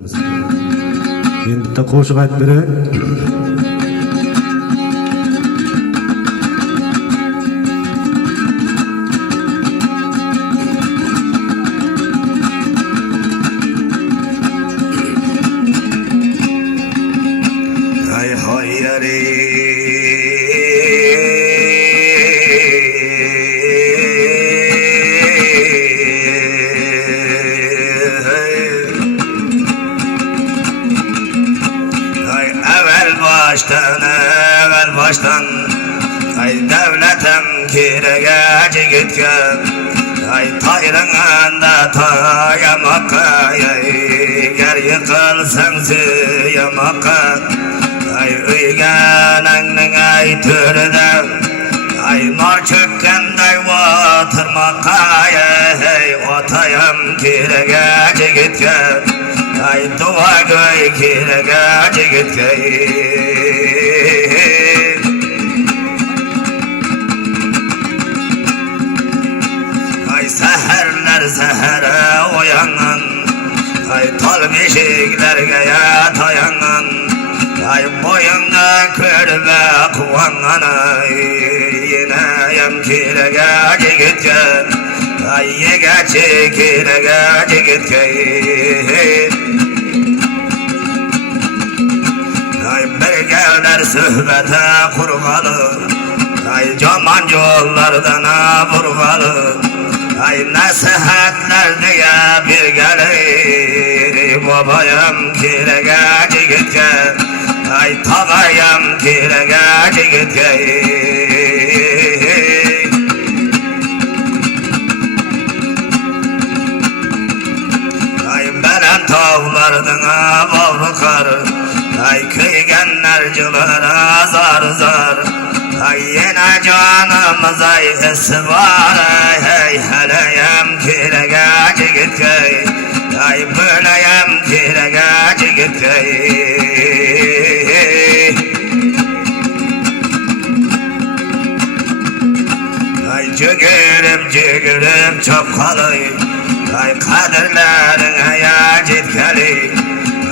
Endi bitta qo'shiq aytib beray. Hay hay yari evvel baştan ay devletem kirege gitken ay tayrağında tayamakka ger yıkılsın suyamakka ay uygananın ay türden ay nar çökkenday vatırmakka ay otayam kirege gitken ay dua göy kirege gitken seherler sehere uyanan ay tal beşiklerge yatayanan ay boyunda körbe kuvanan ay yine yem kirege gitken ay yegeçi kirege gitken ay bergeler söhbete kurgalı ay caman yollardan vurgalı ay nasihatler diye bir gelir babayam kirege gitken ay tağayam kirege gitken ay belen tağlardan bavrukar ay kıygenler cılara zar zar ay yine canımız ay esvar ay heleyem kirege gitken ay böyleyem kirege gitken ay cügürüm çok kalay ay kaderlerin ya citkeli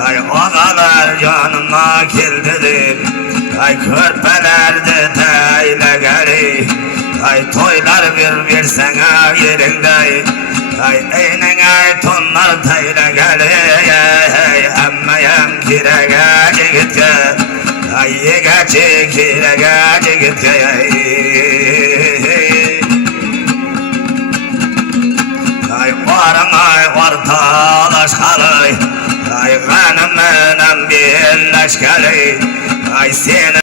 ay oğalar canıma kildidir ay körpelerde teyle geli ay toylar bir sana yerinde ay eynen ay tonlar teyle geli ay emmeyem kirege gitken ay yegeçi kirege gitken ay varın ay ortalaş kalay ay ghanımın birleşkeli ay seni